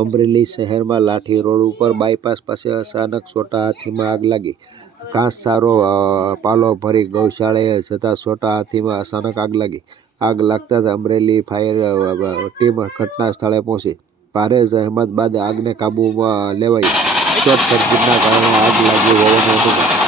અમરેલી શહેરમાં લાઠી રોડ ઉપર બાયપાસ પાસે અચાનક છોટા હાથીમાં આગ લાગી. ઘાસચારો સારો પાલો ભરી ગૌશાળાએ જતા છોટા હાથીમાં અચાનક આગ લાગી. આગ લાગતા જ અમરેલી ફાયર ટીમ ઘટના સ્થળે પહોંચી. ભારે જહેમત બાદ આગને કાબૂમાં લેવાઈ. શોર્ટ સર્કિટના કારણે આગ લાગી હોવાનું હતું